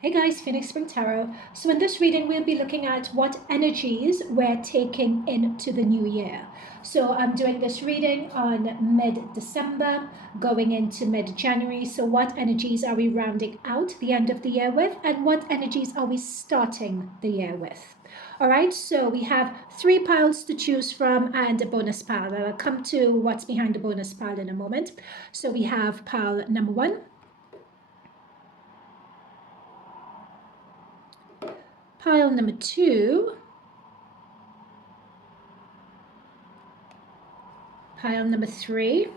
Hey guys, Phoenix Spring Tarot. So in this reading, we'll be looking at what energies we're taking into the new year. So I'm doing this reading on mid-December, going into mid-January. So what energies are we rounding out the end of the year with, and what energies are we starting the year with? All right, so we have 3 piles to choose from and a bonus pile. I'll come to what's behind the bonus pile in a moment. So we have pile number 1, pile number 2, pile number 3,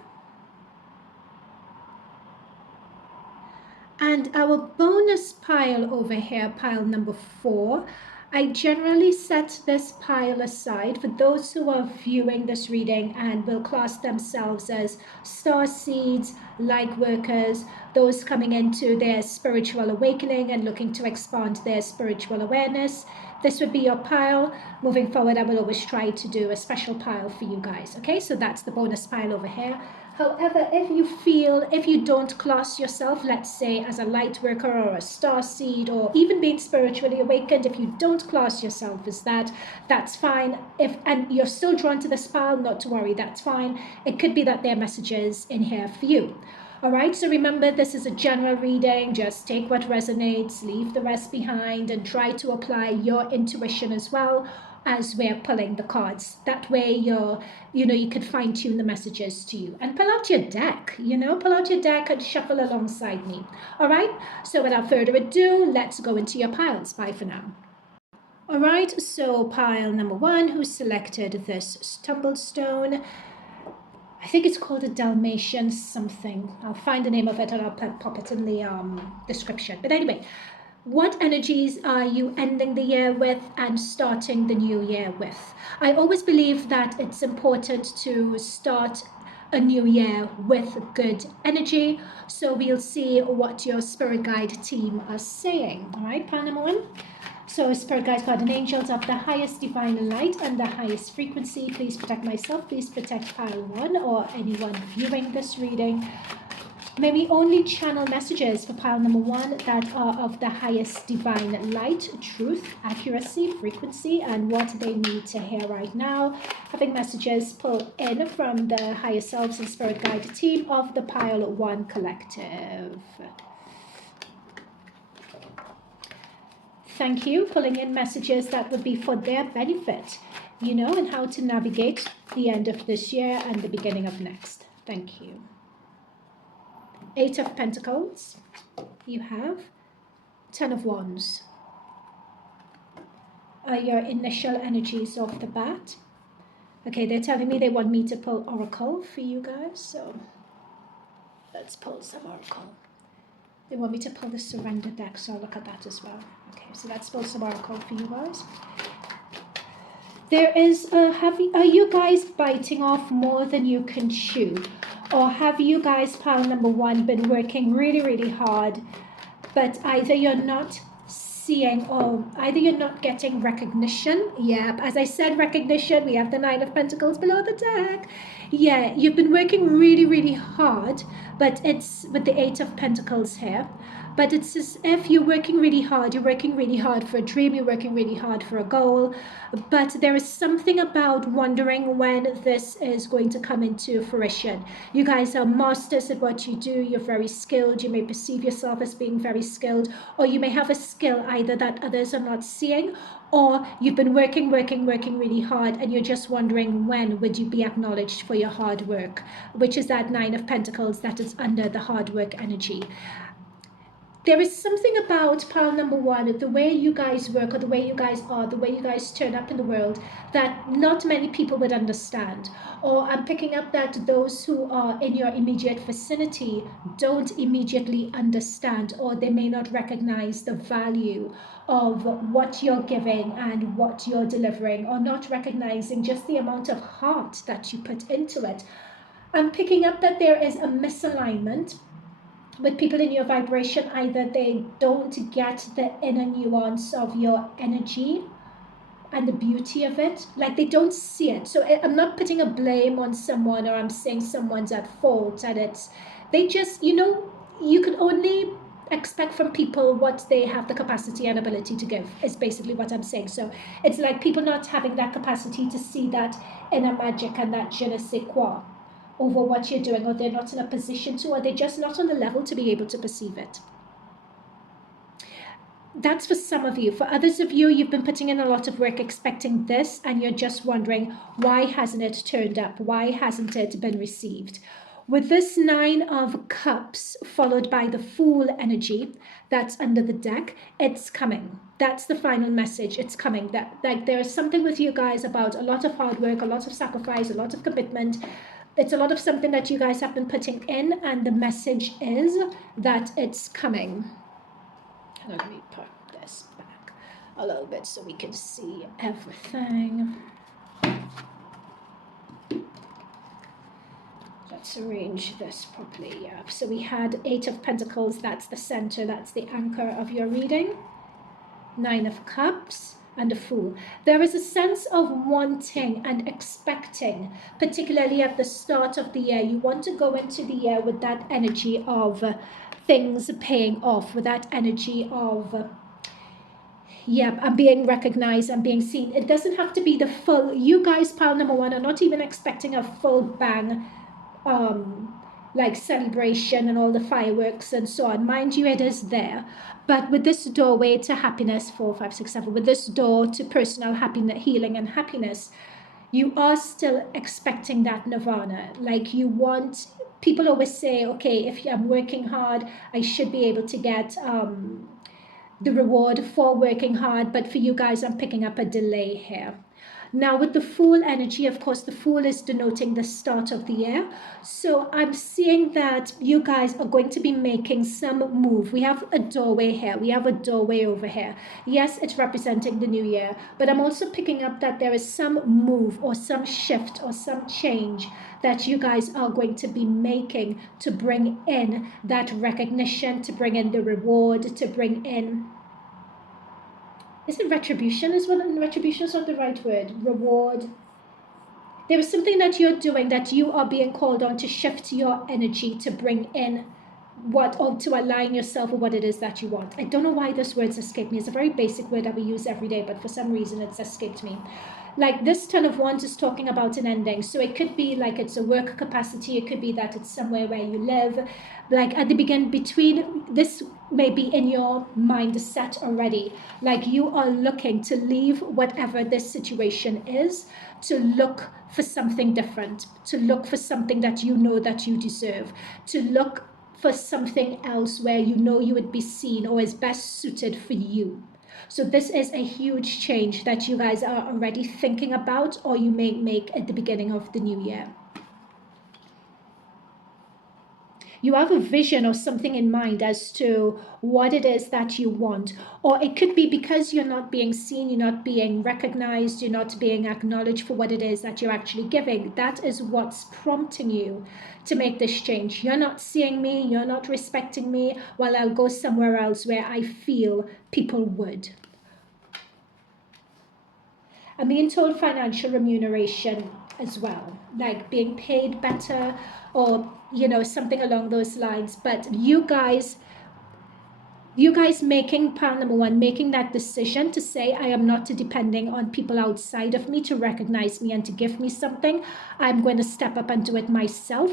and our bonus pile over here, pile number 4. I generally set this pile aside for those who are viewing this reading and will class themselves as star seeds, light workers, those coming into their spiritual awakening and looking to expand their spiritual awareness. This would be your pile. Moving forward, I will always try to do a special pile for you guys. Okay, so that's the bonus pile over here. However, if you don't class yourself, let's say as a light worker or a star seed, or even being spiritually awakened, if you don't class yourself as that, that's fine. And you're still drawn to this pile, not to worry, that's fine. It could be that there are messages in here for you. All right, so remember, this is a general reading. Just take what resonates, leave the rest behind, and try to apply your intuition as well as we're pulling the cards. That way you can fine tune the messages to you. And pull out your deck, pull out your deck and shuffle alongside me. All right, so without further ado, let's go into your piles. Bye for now. All right, so pile number 1, who selected this stumbled stone. I think it's called a Dalmatian something. I'll find the name of it and I'll pop it in the description. But anyway, what energies are you ending the year with and starting the new year with? I always believe that it's important to start a new year with good energy. So we'll see what your spirit guide team are saying. All right, pile number 1. So spirit guides, God, and angels of the highest divine light and the highest frequency, please protect myself, please protect pile 1 or anyone viewing this reading. May we only channel messages for pile number 1 that are of the highest divine light, truth, accuracy, frequency, and what they need to hear right now. Having messages pull in from the higher selves and spirit guide team of the pile 1 collective. Thank you. Pulling in messages that would be for their benefit, and how to navigate the end of this year and the beginning of next. Thank you. 8 of Pentacles. You have 10 of Wands. Are your initial energies off the bat? Okay, they're telling me they want me to pull Oracle for you guys, so let's pull some Oracle. They want me to pull the Surrender deck, so I'll look at that as well. Okay, so let's pull some Oracle for you guys. There is are you guys biting off more than you can chew? Or have you guys, pile number 1, been working really, really hard, but either you're not seeing or either you're not getting recognition? Yeah, as I said, recognition. We have the 9 of Pentacles below the deck. Yeah, you've been working really, really hard, but it's with the 8 of Pentacles here. But it's as if you're working really hard. You're working really hard for a dream. You're working really hard for a goal. But there is something about wondering when this is going to come into fruition. You guys are masters at what you do. You're very skilled. You may perceive yourself as being very skilled. Or you may have a skill either that others are not seeing, or you've been working really hard and you're just wondering when would you be acknowledged for your hard work, which is that 9 of Pentacles that is under the hard work energy. There is something about pile number 1, the way you guys work or the way you guys are, the way you guys turn up in the world, that not many people would understand. Or I'm picking up that those who are in your immediate vicinity don't immediately understand, or they may not recognize the value of what you're giving and what you're delivering, or not recognizing just the amount of heart that you put into it. I'm picking up that there is a misalignment with people in your vibration. Either they don't get the inner nuance of your energy and the beauty of it, like they don't see it. So I'm not putting a blame on someone, or I'm saying someone's at fault, and they just, you can only expect from people what they have the capacity and ability to give, is basically what I'm saying. So it's like people not having that capacity to see that inner magic and that je ne sais quoi over what you're doing, or they're not in a position to, or they're just not on the level to be able to perceive it. That's for some of you. For others of you, you've been putting in a lot of work expecting this, and you're just wondering, why hasn't it turned up? Why hasn't it been received? With this 9 of Cups followed by the Fool energy that's under the deck, it's coming. That's the final message. It's coming. That, like, there's something with you guys about a lot of hard work, a lot of sacrifice, a lot of commitment. It's a lot of something that you guys have been putting in, and the message is that it's coming. Let me put this back a little bit so we can see everything. Let's arrange this properly. Yeah. So we had 8 of Pentacles. That's the center. That's the anchor of your reading. 9 of Cups and a Fool. There is a sense of wanting and expecting, particularly at the start of the year. You want to go into the year with that energy of things paying off, with that energy of I'm being recognized, I'm being seen. It doesn't have to be the full, you guys, pile number 1, are not even expecting a full bang like celebration and all the fireworks and so on. Mind you, it is there, but with this doorway to happiness, 4, 5, 6, 7, with this door to personal happiness, healing and happiness, you are still expecting that nirvana. Like, you want, people always say, okay, if I'm working hard, I should be able to get the reward for working hard. But for you guys, I'm picking up a delay here. Now, with the Fool energy, of course, the Fool is denoting the start of the year. So I'm seeing that you guys are going to be making some move. We have a doorway here. We have a doorway over here. Yes, it's representing the new year, but I'm also picking up that there is some move or some shift or some change that you guys are going to be making to bring in that recognition, to bring in the reward, to bring in, is it retribution as well? Retribution is not the right word. Reward. There is something that you're doing that you are being called on to shift your energy to bring in what, or to align yourself with what it is that you want. I don't know why this word's escaped me. It's a very basic word that we use every day, but for some reason it's escaped me. Like, this Ten of Wands is talking about an ending. So it could be like it's a work capacity. It could be that it's somewhere where you live. Like, at the beginning, between this may be in your mindset already. Like, you are looking to leave whatever this situation is, to look for something different, to look for something that you know that you deserve, to look for something else where you know you would be seen or is best suited for you. So this is a huge change that you guys are already thinking about, or you may make at the beginning of the new year. You have a vision or something in mind as to what it is that you want. Or it could be because you're not being seen, you're not being recognized, you're not being acknowledged for what it is that you're actually giving. That is what's prompting you to make this change. You're not seeing me, you're not respecting me, well, I'll go somewhere else where I feel people would. I'm being told financial remuneration as well, like being paid better, or, you know, something along those lines. But you guys making part number 1, making that decision to say, I am not depending on people outside of me to recognize me and to give me something. I'm going to step up and do it myself.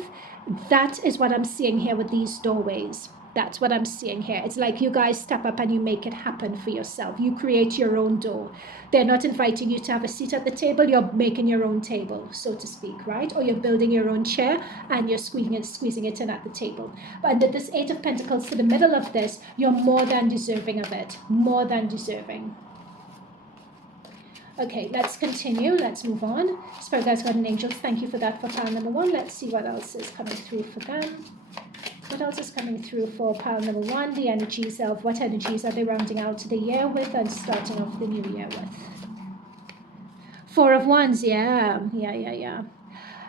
That is what I'm seeing here with these doorways. That's what I'm seeing here. It's like you guys step up and you make it happen for yourself. You create your own door. They're not inviting you to have a seat at the table. You're making your own table, so to speak, right? Or you're building your own chair and you're squeezing it in at the table. But under this 8 of Pentacles to the middle of this, you're more than deserving of it. More than deserving. Okay, let's continue. Let's move on. Spirit guides, guardian angels, thank you for that for pile number 1. Let's see what else is coming through for them. What else is coming through for pile number 1? The energies of what energies are they rounding out the year with and starting off the new year with? 4 of Wands, yeah.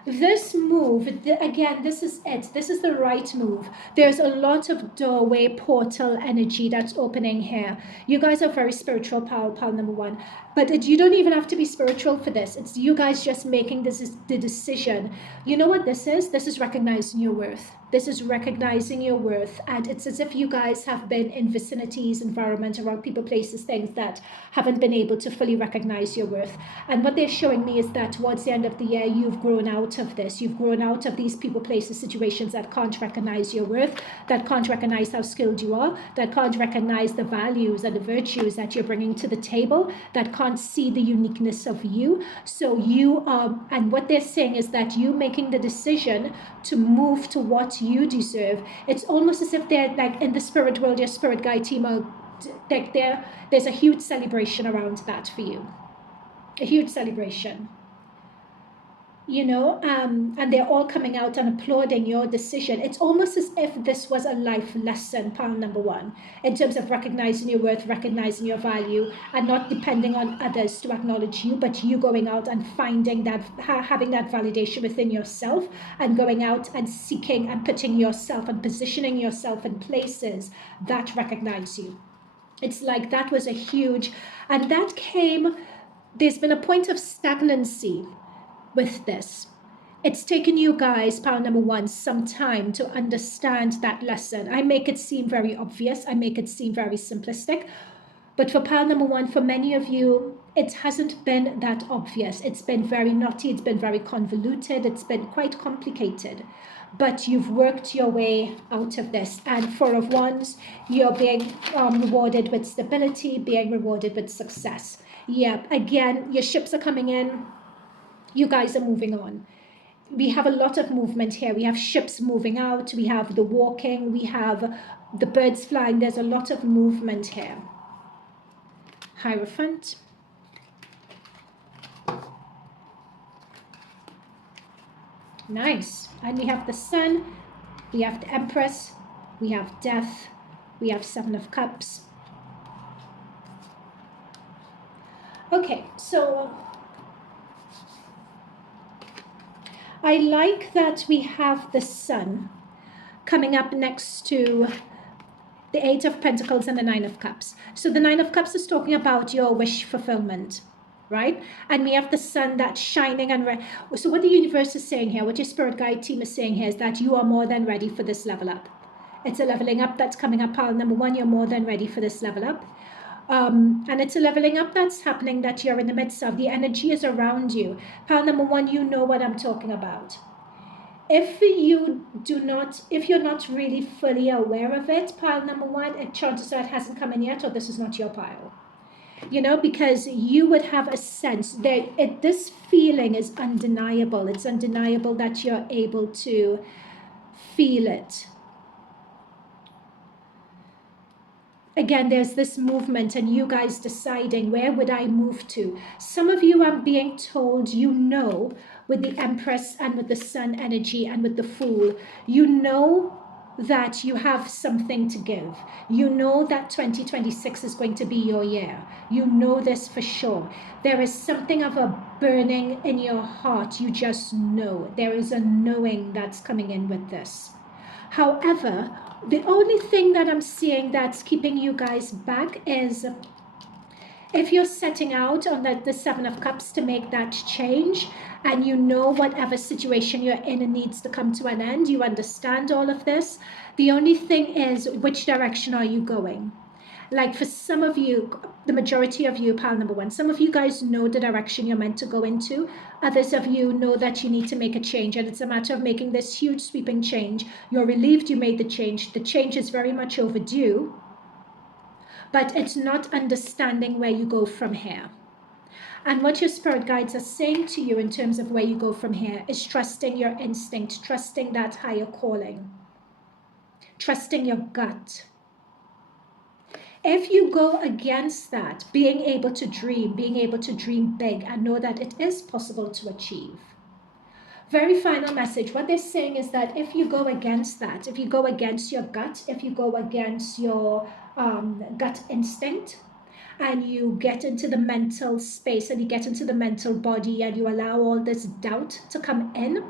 This move, again, this is it. This is the right move. There's a lot of doorway portal energy that's opening here. You guys are very spiritual, pile number 1. But you don't even have to be spiritual for this. It's you guys just making the decision. You know what this is? This is recognizing your worth. This is recognizing your worth. And it's as if you guys have been in vicinities, environment, around people, places, things that haven't been able to fully recognize your worth. And what they're showing me is that towards the end of the year, you've grown out of this. You've grown out of these people, places, situations that can't recognize your worth, that can't recognize how skilled you are, that can't recognize the values and the virtues that you're bringing to the table, that can't see the uniqueness of you. So you are, and what they're saying is that you making the decision to move to what you deserve. It's almost as if they're like in the spirit world, your spirit guide team are like there's a huge celebration around that for you. A huge celebration. You know, and they're all coming out and applauding your decision. It's almost as if this was a life lesson, pile number one, in terms of recognizing your worth, recognizing your value, and not depending on others to acknowledge you, but you going out and finding that, having that validation within yourself, and going out and seeking and putting yourself and positioning yourself in places that recognize you. It's like that was a huge, and that came, there's been a point of stagnancy with this. It's taken you guys, pile number one, some time to understand that lesson. I make it seem very obvious. I make it seem very simplistic. But for pile number one, for many of you, it hasn't been that obvious. It's been very knotty. It's been very convoluted. It's been quite complicated. But you've worked your way out of this. And Four of Wands, you're being rewarded with stability, being rewarded with success. Yeah, again, your ships are coming in. You guys are moving on. We have a lot of movement here. We have ships moving out. We have the walking. We have the birds flying. There's a lot of movement here. Hierophant. Nice. And we have the Sun. We have the Empress. We have Death. We have Seven of Cups. Okay, so I like that we have the Sun coming up next to the Eight of Pentacles and the Nine of Cups. So the Nine of Cups is talking about your wish fulfillment, right? And we have the Sun that's shining. And so what the universe is saying here, what your spirit guide team is saying here, is that you are more than ready for this level up. It's a leveling up that's coming up. Pile number one, you're more than ready for this level up. And it's a leveling up that's happening that you're in the midst of. The energy is around you. Pile number one, you know what I'm talking about. If you're not really fully aware of it, pile number one, chances are it hasn't come in yet, or this is not your pile. You know, because you would have a sense that this feeling is undeniable. It's undeniable that you're able to feel it. Again, there's this movement and you guys deciding, where would I move to? Some of you are being told, you know, with the Empress and with the Sun energy and with the Fool, you know that you have something to give. You know that 2026 is going to be your year. You know this for sure. There is something of a burning in your heart. You just know. There is a knowing that's coming in with this. However, the only thing that I'm seeing that's keeping you guys back is if you're setting out on the Seven of Cups to make that change, and you know whatever situation you're in, it needs to come to an end. You understand all of this. The only thing is, which direction are you going? Like for some of you, the majority of you, pile number one, some of you guys know the direction you're meant to go into. Others of you know that you need to make a change, and it's a matter of making this huge sweeping change. You're relieved you made the change. The change is very much overdue, but it's not understanding where you go from here. And what your spirit guides are saying to you in terms of where you go from here is trusting your instinct, trusting that higher calling, trusting your gut. If you go against that, being able to dream big and know that it is possible to achieve. Very final message. What they're saying is that if you go against that, if you go against your gut, if you go against your gut instinct, and you get into the mental space and you get into the mental body and you allow all this doubt to come in,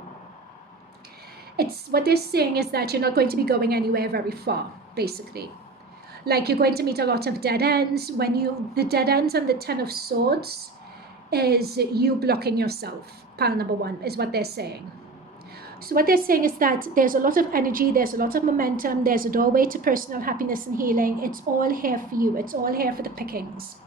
it's what they're saying is that you're not going to be going anywhere very far, basically. Like you're going to meet a lot of dead ends. The dead ends and the Ten of Swords is you blocking yourself. Pile number 1 is what they're saying. So what they're saying is that there's a lot of energy, there's a lot of momentum, there's a doorway to personal happiness and healing. It's all here for you. It's all here for the pickings.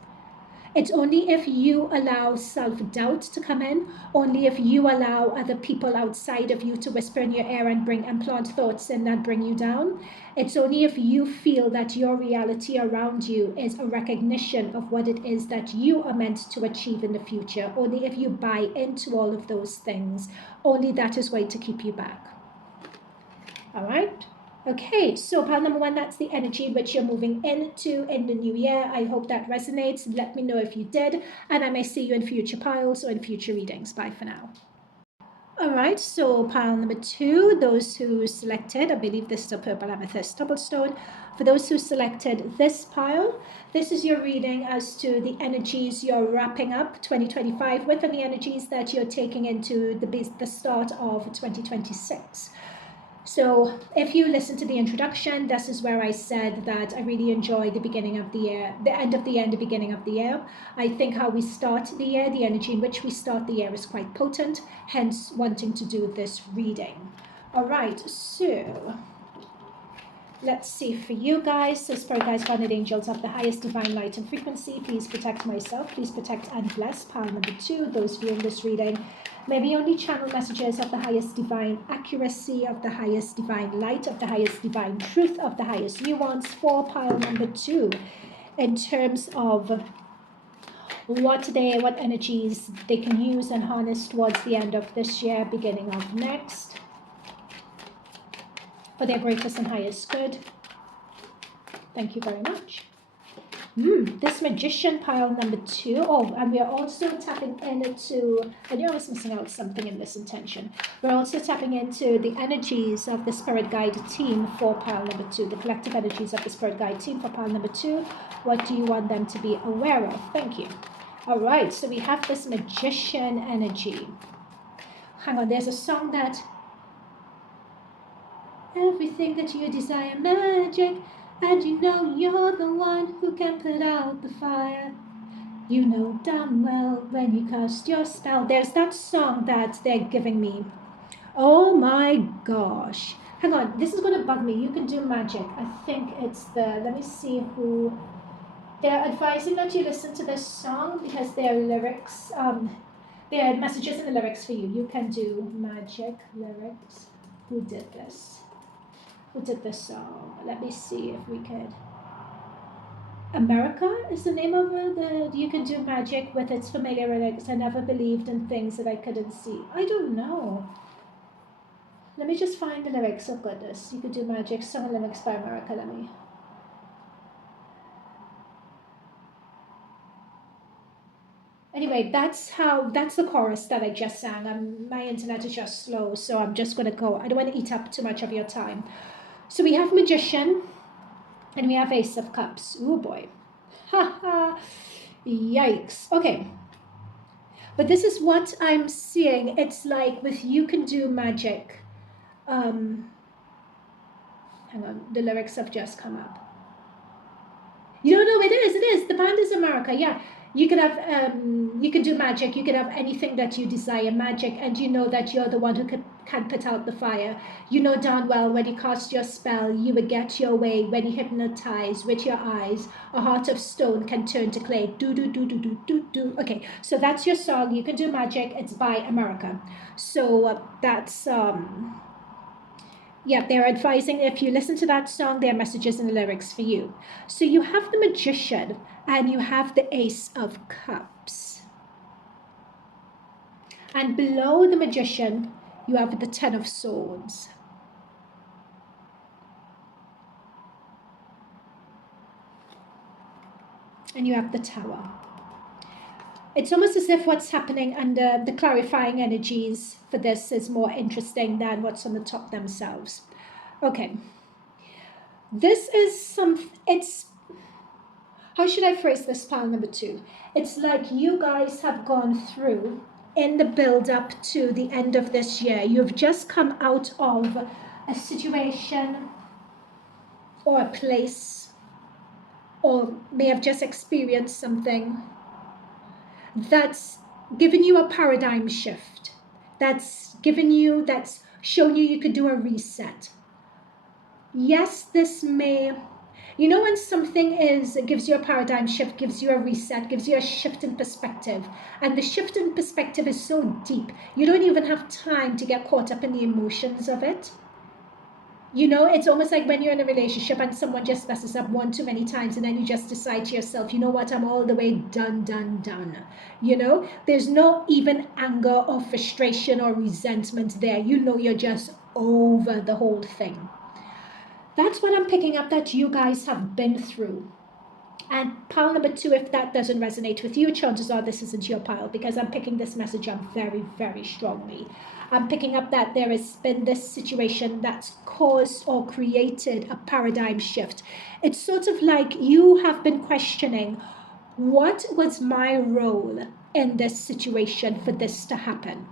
It's only if you allow self-doubt to come in, only if you allow other people outside of you to whisper in your ear and plant thoughts in that bring you down. It's only if you feel that your reality around you is a recognition of what it is that you are meant to achieve in the future. Only if you buy into all of those things, only that is going to keep you back. All right? Okay, so pile number 1, that's the energy which you're moving into in the new year. I hope that resonates. Let me know if you did, and I may see you in future piles or in future readings. Bye for now. All right, so pile number 2, those who selected, I believe this is a purple amethyst doublestone. For those who selected this pile, this is your reading as to the energies you're wrapping up 2025 with and the energies that you're taking into the start of 2026. So if you listen to the introduction, this is where I said that I really enjoy the beginning of the year, the end of the year and the beginning of the year. I think how we start the year, the energy in which we start the year is quite potent, hence wanting to do this reading. All right, so let's see for you guys. So Spirit Guides, Guardian Angels of the highest divine light and frequency, please protect myself, please protect and bless. Pile number 2, those viewing this reading, may we only channel messages of the highest divine accuracy, of the highest divine light, of the highest divine truth, of the highest nuance for pile number 2 in terms of what energies they can use and harness towards the end of this year, beginning of next, for their greatest and highest good. Thank you very much. This Magician pile number 2. Oh, and we are also tapping into, I knew I was missing out something in this intention. We're also tapping into the energies of the Spirit Guide team for pile number 2, the collective energies of the Spirit Guide team for pile number 2. What do you want them to be aware of? Thank you. All right, so we have this Magician energy. Hang on, there's a song that, everything that you desire, magic. And you know you're the one who can put out the fire. You know damn well when you cast your spell. There's that song that they're giving me. Oh my gosh. Hang on, this is going to bug me. You can do magic. I think it's let me see who. They're advising that you listen to this song because their lyrics, there are messages in the lyrics for you. You can do magic lyrics. Who did this? Who did this song? Let me see if we could. America is the name of it. You can do magic with its familiar lyrics. I never believed in things that I couldn't see. I don't know. Let me just find the lyrics. Oh goodness, you could do magic. Song and lyrics by America. Let me. Anyway, that's the chorus that I just sang. My internet is just slow, so I'm just gonna go. I don't want to eat up too much of your time. So we have Magician, and we have Ace of Cups. Oh boy. Ha ha. Yikes. Okay. But this is what I'm seeing. It's like with you can do magic. Hang on. The lyrics have just come up. You don't know, it is. The band is America. Yeah. You could have, you could do magic. You could have anything that you desire, magic, and you know that you're the one who can put out the fire. You know darn well when you cast your spell, you will get your way. When you hypnotize with your eyes, a heart of stone can turn to clay. Do do do do do do do. Okay, so that's your song. You can do magic. It's by America. So that's yeah, they're advising if you listen to that song, there are messages and the lyrics for you. So you have the Magician and you have the Ace of Cups. And below the Magician, you have the Ten of Swords. And you have the Tower. It's almost as if what's happening under the clarifying energies for this is more interesting than what's on the top themselves. Okay. This is it's, how should I phrase this pile number 2? It's like you guys have gone through in the build up to the end of this year. You've just come out of a situation or a place or may have just experienced something that's given you a paradigm shift, that's shown you could do a reset. Yes, this may, when something gives you a paradigm shift, gives you a reset, gives you a shift in perspective, and the shift in perspective is so deep, you don't even have time to get caught up in the emotions of it. It's almost like when you're in a relationship and someone just messes up one too many times, and then you just decide to yourself, you know what, I'm all the way done. There's no even anger or frustration or resentment there. You're just over the whole thing. That's what I'm picking up that you guys have been through. And pile number 2, if that doesn't resonate with you, chances are this isn't your pile, because I'm picking this message up very, very strongly. I'm picking up that there has been this situation that's caused or created a paradigm shift. It's sort of like you have been questioning, what was my role in this situation for this to happen?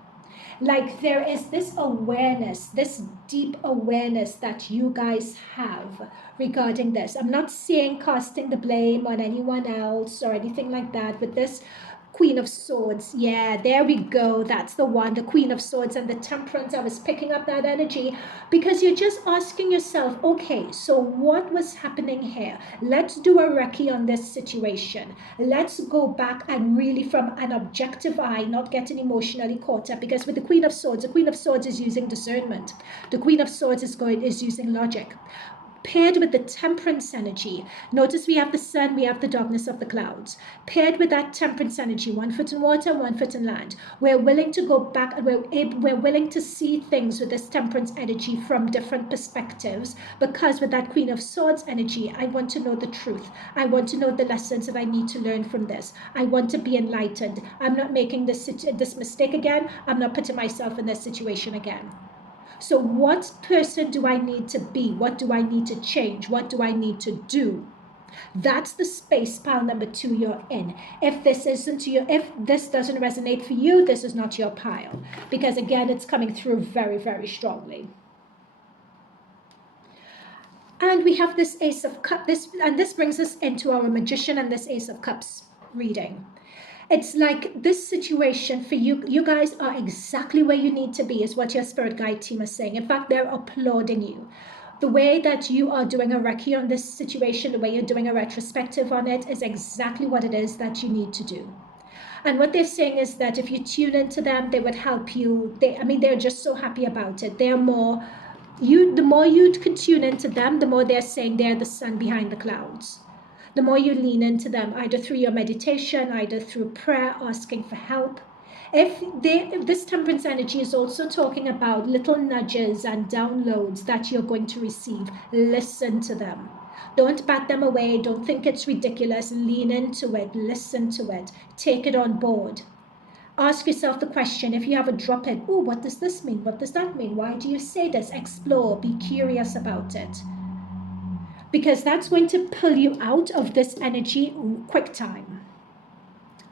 Like there is this awareness, this deep awareness that you guys have regarding this. I'm not saying casting the blame on anyone else or anything like that, but this Queen of Swords, yeah, there we go, that's the one, the Queen of Swords and the Temperance. I was picking up that energy because you're just asking yourself, okay, so what was happening here? Let's do a recce on this situation. Let's go back and really from an objective eye, not getting emotionally caught up, because with the Queen of Swords is using discernment. The Queen of Swords is using logic. Paired with the Temperance energy, notice we have the sun, we have the darkness of the clouds. Paired with that Temperance energy, 1 foot in water, 1 foot in land. We're willing to go back and we're willing to see things with this Temperance energy from different perspectives, because with that Queen of Swords energy, I want to know the truth. I want to know the lessons that I need to learn from this. I want to be enlightened. I'm not making this mistake again. I'm not putting myself in this situation again. So what person do I need to be? What do I need to change? What do I need to do? That's the space, pile number 2, you're in. If this doesn't resonate for you, this is not your pile. Because again, it's coming through very, very strongly. And we have this Ace of Cups, this brings us into our Magician and this Ace of Cups reading. It's like this situation for you guys are exactly where you need to be, is what your spirit guide team is saying. In fact, they're applauding you. The way that you are doing a recce on this situation, the way you're doing a retrospective on it, is exactly what it is that you need to do. And what they're saying is that if you tune into them, they would help you. They're just so happy about it. The more you can tune into them, the more they're saying they're the sun behind the clouds. The more you lean into them, either through your meditation, either through prayer, asking for help. If this Temperance energy is also talking about little nudges and downloads that you're going to receive, listen to them. Don't bat them away. Don't think it's ridiculous. Lean into it. Listen to it. Take it on board. Ask yourself the question, if you have a drop in, oh, what does this mean? What does that mean? Why do you say this? Explore. Be curious about it. Because that's going to pull you out of this energy quick time.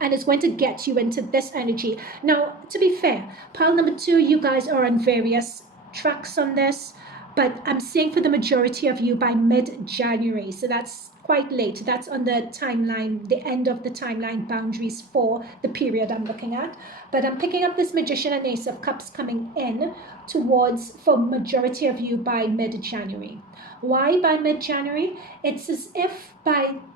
And it's going to get you into this energy. Now, to be fair, pile number 2, you guys are on various tracks on this, but I'm saying for the majority of you by mid-January. So that's quite late. That's on the timeline, the end of the timeline boundaries for the period I'm looking at. But I'm picking up this Magician and Ace of Cups coming in for majority of you by mid-January. Why by mid-January? It's as if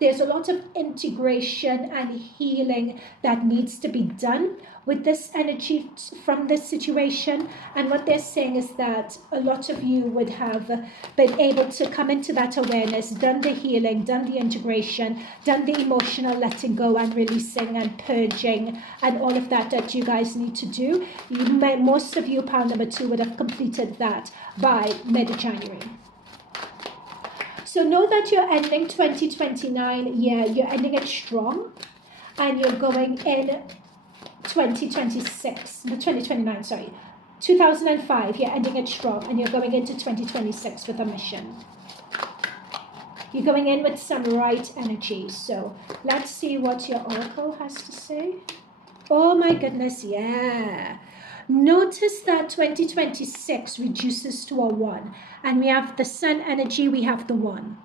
there's a lot of integration and healing that needs to be done with this energy from this situation. And what they're saying is that a lot of you would have been able to come into that awareness, done the healing, done the integration, done the emotional letting go and releasing and purging and all of that you guys need to do. Most of you, pile number 2, would have completed that by mid-January. So know that you're ending 2029, you're ending it strong, and you're going in 2005, you're ending it strong, and you're going into 2026 with a mission. You're going in with some right energy. So let's see what your oracle has to say. Oh my goodness, yeah. Notice that 2026 reduces to a 1, and we have the sun energy, we have the 1.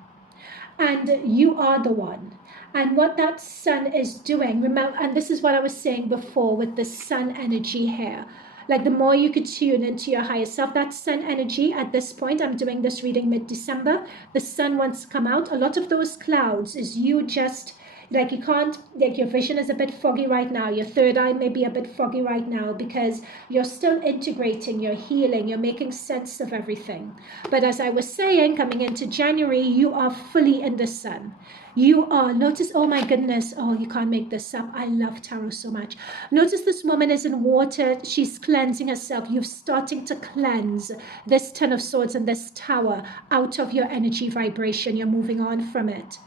and you are the one. And what that sun is doing, remember, and this is what I was saying before with the sun energy here. Like the more you could tune into your higher self, that sun energy at this point, I'm doing this reading mid-December, the sun wants to come out. A lot of those clouds is you just, like you can't, like your vision is a bit foggy right now. Your third eye may be a bit foggy right now because you're still integrating, you're healing, you're making sense of everything. But as I was saying, coming into January, you are fully in the sun. You are, notice, oh my goodness, oh, you can't make this up. I love tarot so much. Notice this woman is in water. She's cleansing herself. You're starting to cleanse this Ten of Swords and this Tower out of your energy vibration. You're moving on from it.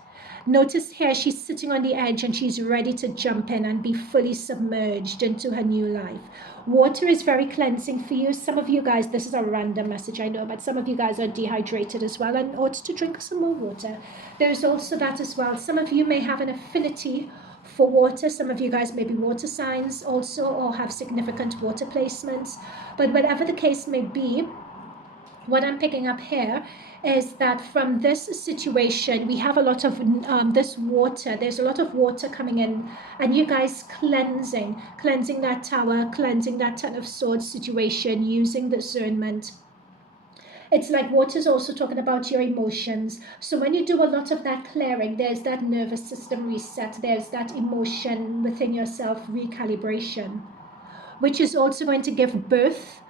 Notice here she's sitting on the edge and she's ready to jump in and be fully submerged into her new life. Water is very cleansing for you. Some of you guys, this is a random message I know, but some of you guys are dehydrated as well and ought to drink some more water. There's also that as well. Some of you may have an affinity for water. Some of you guys may be water signs also or have significant water placements. But whatever the case may be, what I'm picking up here is that from this situation, we have a lot of this water. There's a lot of water coming in, and you guys cleansing that Tower, cleansing that Ten of Swords situation, using discernment. It's like water is also talking about your emotions. So when you do a lot of that clearing, there's that nervous system reset. There's that emotion within yourself recalibration, which is also going to give birth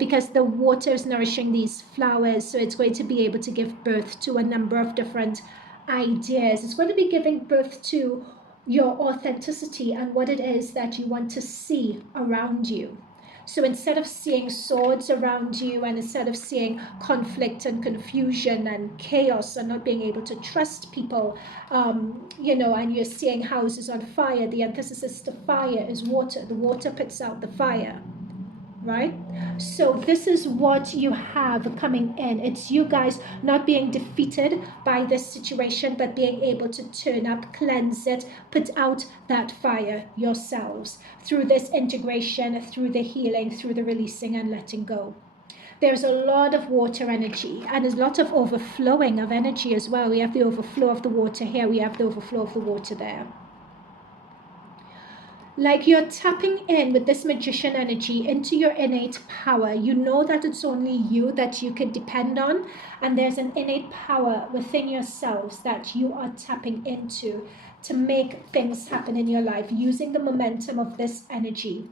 because the water is nourishing these flowers, so it's going to be able to give birth to a number of different ideas. It's going to be giving birth to your authenticity and what it is that you want to see around you. So instead of seeing swords around you and instead of seeing conflict and confusion and chaos and not being able to trust people, and you're seeing houses on fire, the antithesis to fire is water. The water puts out the fire. Right? So this is what you have coming in. It's you guys not being defeated by this situation, but being able to turn up, cleanse it, put out that fire yourselves through this integration, through the healing, through the releasing and letting go. There's a lot of water energy and there's a lot of overflowing of energy as well. We have the overflow of the water here. We have the overflow of the water there. Like you're tapping in with this magician energy into your innate power. You know that it's only you that you can depend on, and there's an innate power within yourselves that you are tapping into to make things happen in your life using the momentum of this energy,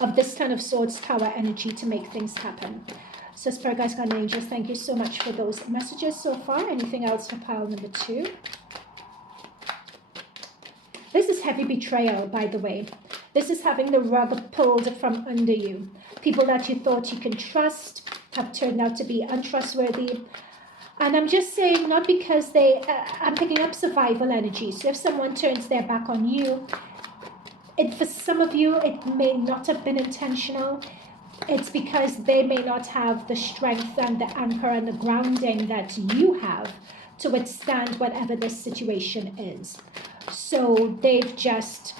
of this Ten of Swords Tower energy to make things happen. So Spirit Guides, Guardian Angels, thank you so much for those messages so far. Anything else for pile number 2? This is heavy betrayal, by the way. This is having the rug pulled from under you. People that you thought you can trust have turned out to be untrustworthy. And I'm just saying, not because I'm picking up survival energy. So if someone turns their back on you, for some of you, it may not have been intentional. It's because they may not have the strength and the anchor and the grounding that you have to withstand whatever this situation is. So they've just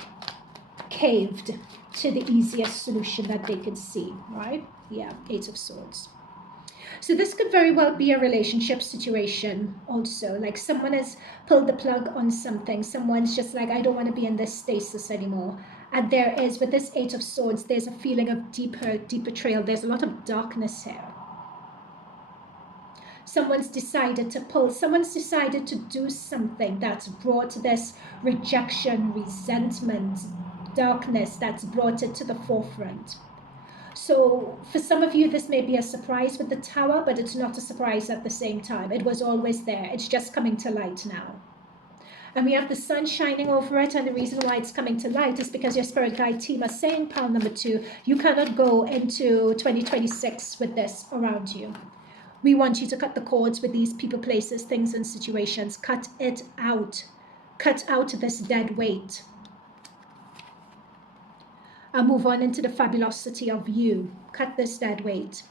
caved to the easiest solution that they could see, right? Yeah, Eight of Swords. So this could very well be a relationship situation also. Like someone has pulled the plug on something. Someone's just like, I don't want to be in this stasis anymore. And there is, with this Eight of Swords, there's a feeling of deep hurt, deep betrayal. There's a lot of darkness here. Someone's decided to do something that's brought this rejection, resentment, darkness, that's brought it to the forefront. So for some of you, this may be a surprise with the Tower, but it's not a surprise at the same time. It was always there. It's just coming to light now. And we have the sun shining over it, and the reason why it's coming to light is because your spirit guide team are saying, pile number 2, you cannot go into 2026 with this around you. We want you to cut the cords with these people, places, things, and situations. Cut it out. Cut out this dead weight. And move on into the fabulosity of you. Cut this dead weight.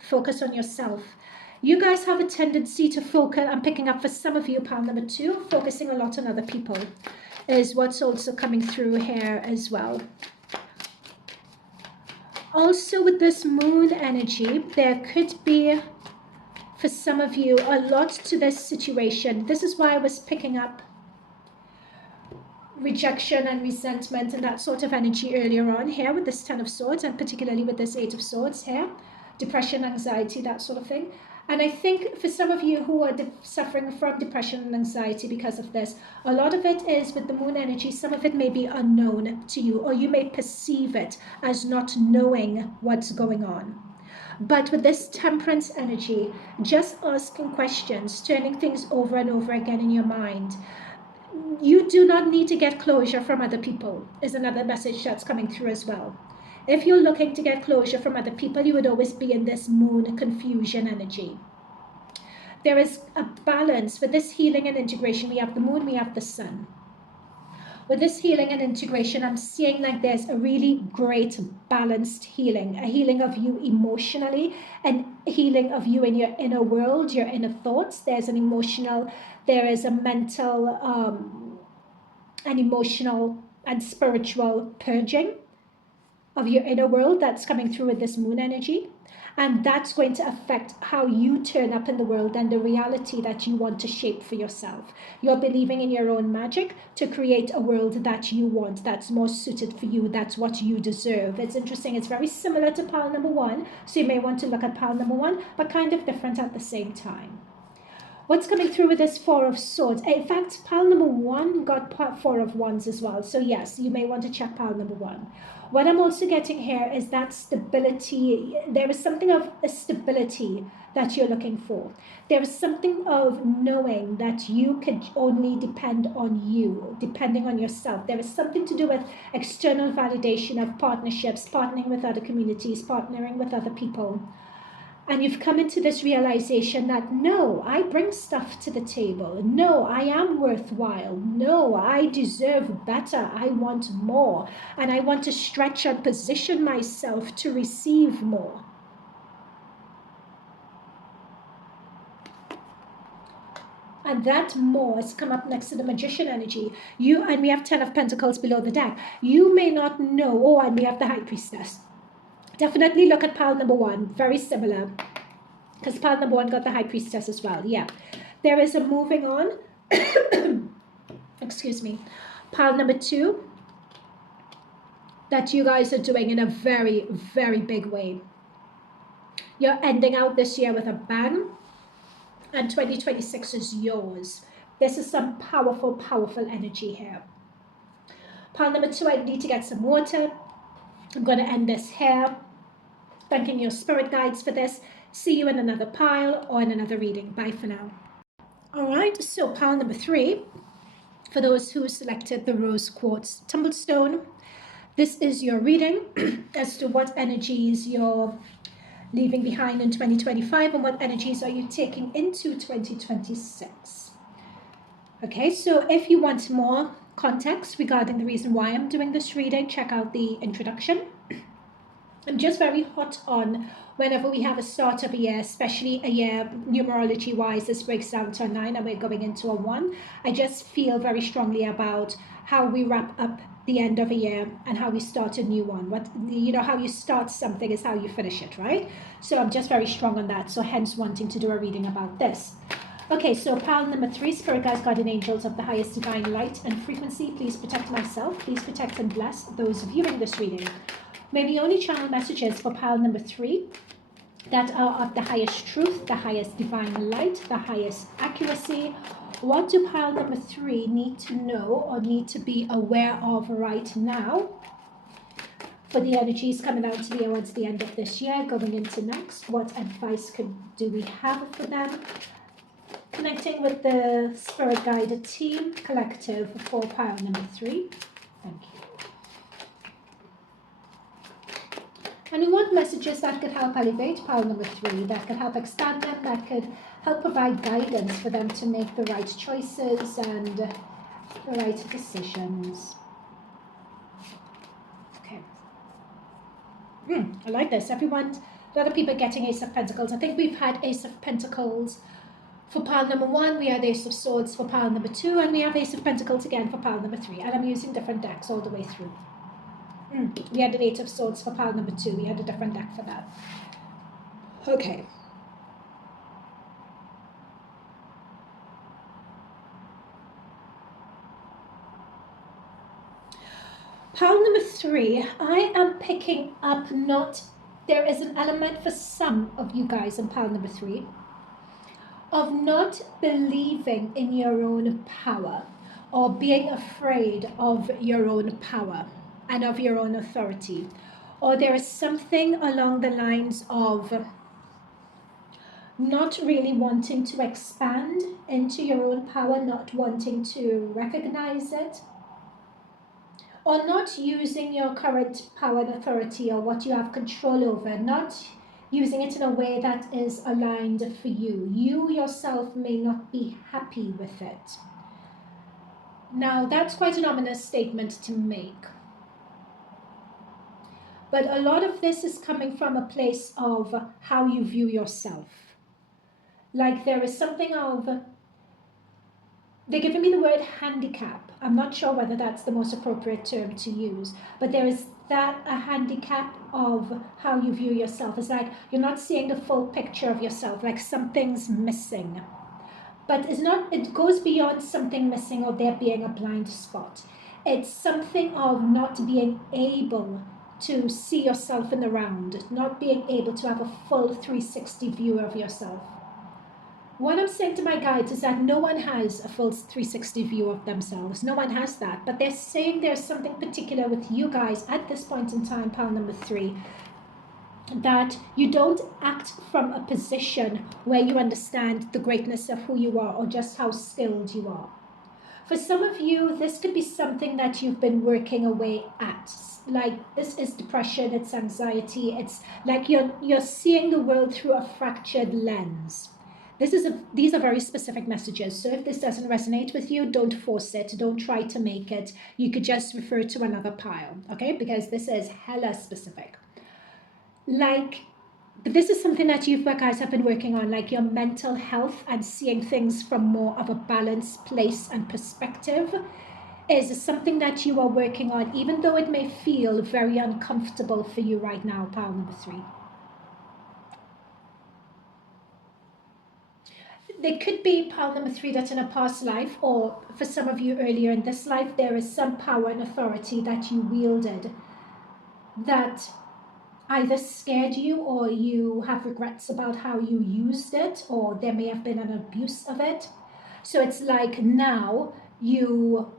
Focus on yourself. You guys have a tendency to focus, I'm picking up for some of you, pile number 2, focusing a lot on other people is what's also coming through here as well. Also with this moon energy, there could be, for some of you, a lot to this situation. This is why I was picking up rejection and resentment and that sort of energy earlier on here with this Ten of Swords, and particularly with this Eight of Swords here. Depression, anxiety, that sort of thing. And I think for some of you who are suffering from depression and anxiety because of this, a lot of it is with the moon energy. Some of it may be unknown to you, or you may perceive it as not knowing what's going on. But with this temperance energy, just asking questions, turning things over and over again in your mind, you do not need to get closure from other people, is another message that's coming through as well. If you're looking to get closure from other people, you would always be in this moon confusion energy. There is a balance with this healing and integration. We have the moon, we have the sun. With this healing and integration, I'm seeing like there's a really great balanced healing, a healing of you emotionally, and healing of you in your inner world, your inner thoughts. There's an emotional, there is a mental, an emotional and spiritual purging of your inner world that's coming through with this moon energy. And that's going to affect how you turn up in the world and the reality that you want to shape for yourself. You're believing in your own magic to create a world that you want, that's more suited for you, that's what you deserve. It's interesting, it's very similar to pile number one, so you may want to look at pile number one, but kind of different at the same time. What's coming through with this Four of Swords? In fact, pile number one got Four of Wands as well. So yes, you may want to check pile number one. What I'm also getting here is that stability. There is something of a stability that you're looking for. There is something of knowing that you can only depend on you, depending on yourself. There is something to do with external validation of partnerships, partnering with other communities, partnering with other people. And you've come into this realization that, no, I bring stuff to the table. No, I am worthwhile. No, I deserve better. I want more. And I want to stretch and position myself to receive more. And that more has come up next to the Magician energy. And we have 10 of Pentacles below the deck. You may not know. Oh, and we have the High Priestess. Definitely look at pile number one. Very similar. Because pile number one got the High Priestess as well. Yeah. There is a moving on. Excuse me. Pile number two. That you guys are doing in a very, very big way. You're ending out this year with a bang. And 2026 is yours. This is some powerful, powerful energy here. Pile number two, I need to get some water. I'm going to end this here. Thanking your spirit guides for this. See you in another pile or in another reading. Bye for now. All right, so pile number three, for those who selected the Rose Quartz Tumblestone, this is your reading as to what energies you're leaving behind in 2025 and what energies are you taking into 2026. Okay, so if you want more context regarding the reason why I'm doing this reading, check out the introduction. I'm just very hot on whenever we have a start of a year, especially a year numerology wise, this breaks down to a 9 and we're going into a 1. I just feel very strongly about how we wrap up the end of a year and how we start a new one. What, you know, how you start something is how you finish it, right? So I'm just very strong on that. So hence wanting to do a reading about this. Okay, so pile number three, Spirit Guides, Guardian Angels of the highest divine light and frequency, please protect myself. Please protect and bless those viewing this reading. May we only channel messages for pile number three that are of the highest truth, the highest divine light, the highest accuracy. What do pile number three need to know or need to be aware of right now for the energies coming out towards the end of this year, going into next? What advice do we have for them? Connecting with the Spirit Guided Team Collective for pile number three. Thank you. And we want messages that could help elevate pile number three, that could help expand them, that could help provide guidance for them to make the right choices and the right decisions. Okay. I like this. Everyone, a lot of people getting Ace of Pentacles. I think we've had Ace of Pentacles for pile number one, we had Ace of Swords for pile number two, and we have Ace of Pentacles again for pile number three. And I'm using different decks all the way through. We had an Eight of Swords for pile number two. We had a different deck for that. Okay. Pile number 3, I am picking up there is an element for some of you guys in pile number 3 of not believing in your own power or being afraid of your own power and of your own authority. Or there is something along the lines of not really wanting to expand into your own power, not wanting to recognize it, or not using your current power and authority or what you have control over, not using it in a way that is aligned for you. You yourself may not be happy with it. Now, that's quite an ominous statement to make. But a lot of this is coming from a place of how you view yourself. Like there is something of, they're giving me the word handicap. I'm not sure whether that's the most appropriate term to use, but there is that a handicap of how you view yourself. It's like you're not seeing the full picture of yourself, like something's missing. But it goes beyond something missing or there being a blind spot. It's something of not being able to see yourself in the round, not being able to have a full 360 view of yourself. What I'm saying to my guides is that no one has a full 360 view of themselves. No one has that. But they're saying there's something particular with you guys at this point in time, pile number 3, that you don't act from a position where you understand the greatness of who you are or just how skilled you are. For some of you, this could be something that you've been working away at. Like this is depression, it's anxiety, it's like you're seeing the world through a fractured lens. These are very specific messages. So if this doesn't resonate with you, don't force it. Don't try to make it. You could just refer to another pile, okay? Because this is hella specific. Like, this is something that you guys have been working on, like your mental health and seeing things from more of a balanced place and perspective is something that you are working on, even though it may feel very uncomfortable for you right now, pile number 3. There could be pile number 3 that in a past life, or for some of you earlier in this life, there is some power and authority that you wielded that either scared you or you have regrets about how you used it, or there may have been an abuse of it. So it's like now you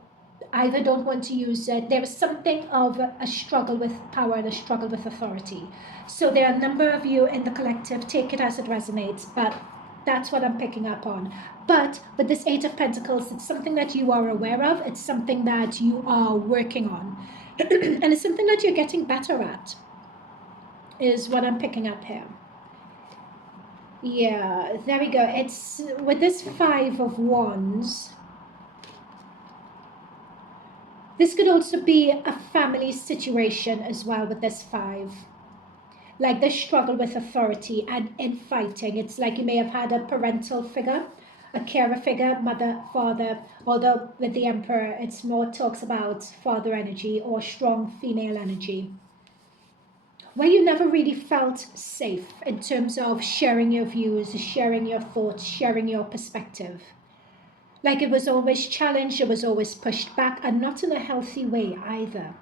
either don't want to use it. There is something of a struggle with power and a struggle with authority. So there are a number of you in the collective, take it as it resonates, but that's what I'm picking up on. But with this 8 of Pentacles, it's something that you are aware of. It's something that you are working on. And it's something that you're getting better at, is what I'm picking up here. Yeah, there we go. It's with this 5 of Wands. This could also be a family situation as well with this 5. Like the struggle with authority and infighting. It's like you may have had a parental figure, a carer figure, mother, father, although with the Emperor, it's more talks about father energy or strong female energy, where you never really felt safe in terms of sharing your views, sharing your thoughts, sharing your perspective. Like it was always challenged, it was always pushed back, and not in a healthy way either.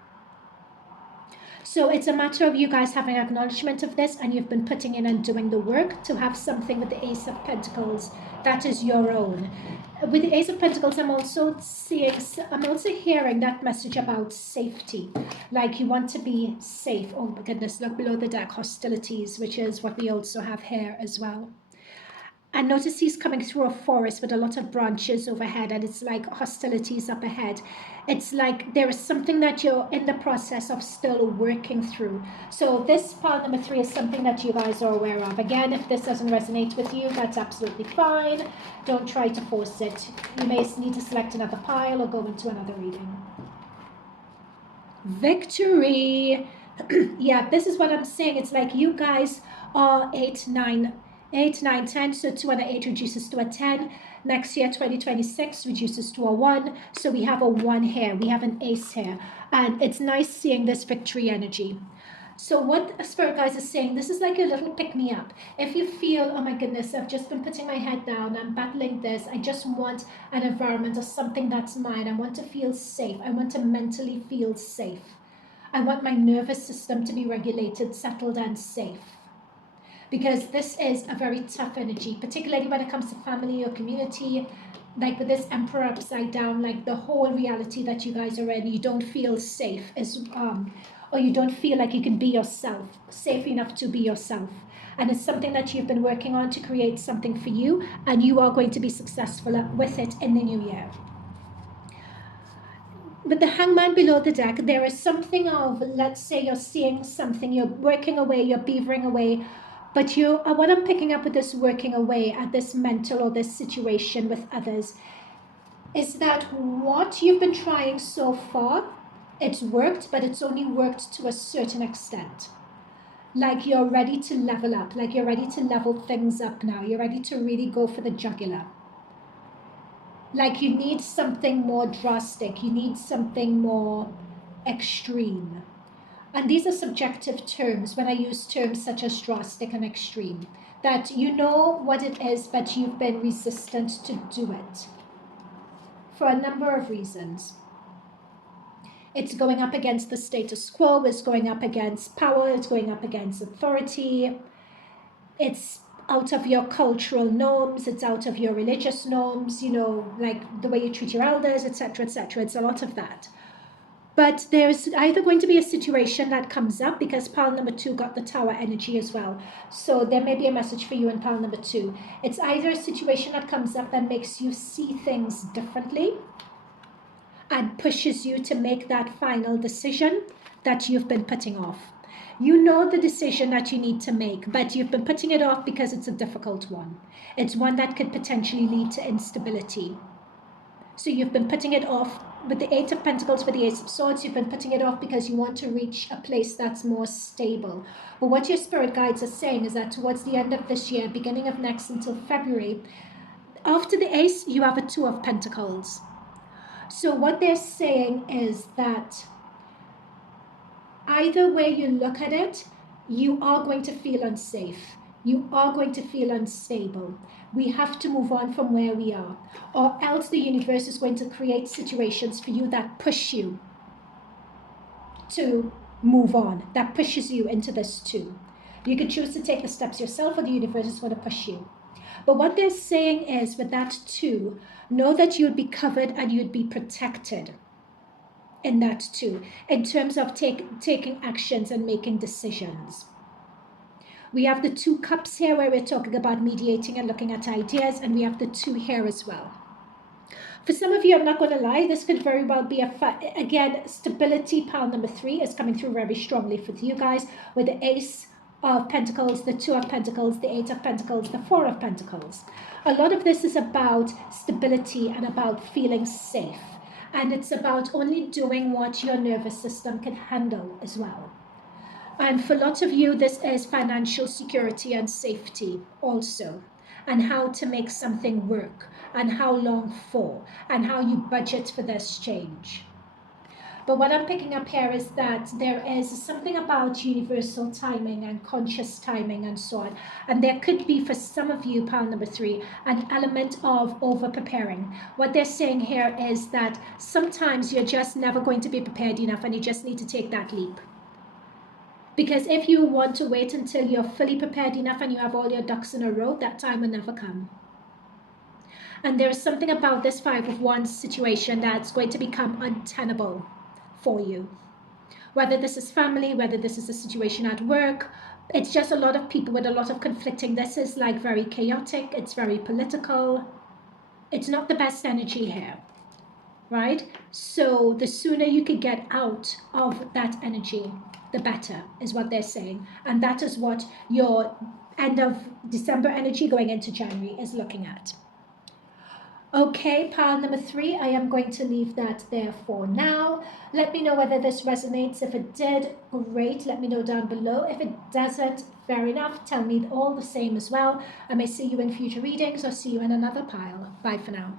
So it's a matter of you guys having acknowledgement of this, and you've been putting in and doing the work to have something with the Ace of Pentacles that is your own. With the Ace of Pentacles, I'm also hearing that message about safety. Like you want to be safe. Oh my goodness, look below the deck, hostilities, which is what we also have here as well. And notice he's coming through a forest with a lot of branches overhead, and it's like hostilities up ahead. It's like there is something that you're in the process of still working through. So this pile number 3 is something that you guys are aware of. Again, if this doesn't resonate with you, that's absolutely fine. Don't try to force it. You may need to select another pile or go into another reading. Victory. Yeah, this is what I'm saying. It's like you guys are 8, 9, 10. So 2 and an 8 reduces to a 10. Next year, 2026, reduces to a 1. So we have a 1 here. We have an ace here. And it's nice seeing this victory energy. So what Spirit Guides is saying, this is like your little pick-me-up. If you feel, oh my goodness, I've just been putting my head down, I'm battling this, I just want an environment or something that's mine, I want to feel safe, I want to mentally feel safe. I want my nervous system to be regulated, settled, and safe. Because this is a very tough energy, particularly when it comes to family or community. Like with this Emperor upside down, like the whole reality that you guys are in, you don't feel safe, or you don't feel like you can be yourself, safe enough to be yourself. And it's something that you've been working on to create something for you, and you are going to be successful with it in the new year. With the Hangman below the deck, there is something of, let's say you're seeing something, you're working away, you're beavering away, but what I'm picking up with this working away at this mental or this situation with others is that what you've been trying so far, it's worked, but it's only worked to a certain extent. Like you're ready to level up, like you're ready to level things up now. You're ready to really go for the jugular. Like you need something more drastic, you need something more extreme. And these are subjective terms when I use terms such as drastic and extreme, that you know what it is, but you've been resistant to do it for a number of reasons. It's going up against the status quo, it's going up against power, it's going up against authority, it's out of your cultural norms, it's out of your religious norms, you know, like the way you treat your elders, etc., etc. It's a lot of that. But there's either going to be a situation that comes up, because pile number 2 got the tower energy as well. So there may be a message for you in pile number 2. It's either a situation that comes up that makes you see things differently and pushes you to make that final decision that you've been putting off. You know the decision that you need to make, but you've been putting it off because it's a difficult one. It's one that could potentially lead to instability. So you've been putting it off. With the 8 of Pentacles, with the Ace of Swords, you've been putting it off because you want to reach a place that's more stable. But what your spirit guides are saying is that towards the end of this year, beginning of next until February, after the Ace, you have a 2 of Pentacles. So what they're saying is that either way you look at it, you are going to feel unsafe. You are going to feel unstable. We have to move on from where we are, or else the universe is going to create situations for you that push you to move on, that pushes you into this too. You can choose to take the steps yourself, or the universe is going to push you. But what they're saying is, with that too, know that you'd be covered and you'd be protected in that too, in terms of taking actions and making decisions. We have the 2 cups here where we're talking about mediating and looking at ideas, and we have the 2 here as well. For some of you, I'm not going to lie, this could very well be again, stability, pile number 3 is coming through very strongly for you guys, with the Ace of Pentacles, the 2 of Pentacles, the 8 of Pentacles, the 4 of Pentacles. A lot of this is about stability and about feeling safe. And it's about only doing what your nervous system can handle as well. And for lots of you, this is financial security and safety also, and how to make something work, and how long for, and how you budget for this change. But what I'm picking up here is that there is something about universal timing and conscious timing and so on. And there could be, for some of you, pile number 3, an element of over-preparing. What they're saying here is that sometimes you're just never going to be prepared enough, and you just need to take that leap. Because if you want to wait until you're fully prepared enough and you have all your ducks in a row, that time will never come. And there's something about this 5 of Wands situation that's going to become untenable for you. Whether this is family, whether this is a situation at work, it's just a lot of people with a lot of conflicting. This is like very chaotic, it's very political. It's not the best energy here, right? So the sooner you can get out of that energy, the better, is what they're saying. And that is what your end of December energy going into January is looking at. Okay, pile number 3, I am going to leave that there for now. Let me know whether this resonates. If it did, great. Let me know down below. If it doesn't, fair enough. Tell me all the same as well. I may see you in future readings or see you in another pile. Bye for now.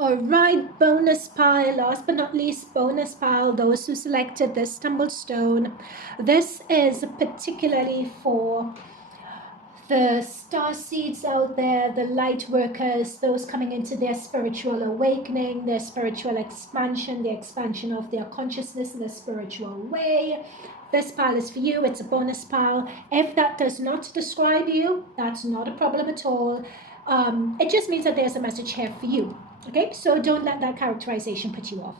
All right, bonus pile, last but not least, bonus pile, those who selected this tumblestone. This is particularly for the star seeds out there, the light workers, those coming into their spiritual awakening, their spiritual expansion, the expansion of their consciousness in a spiritual way. This pile is for you. It's a bonus pile. If that does not describe you, that's not a problem at all. It just means that there's a message here for you. Okay, so don't let that characterization put you off.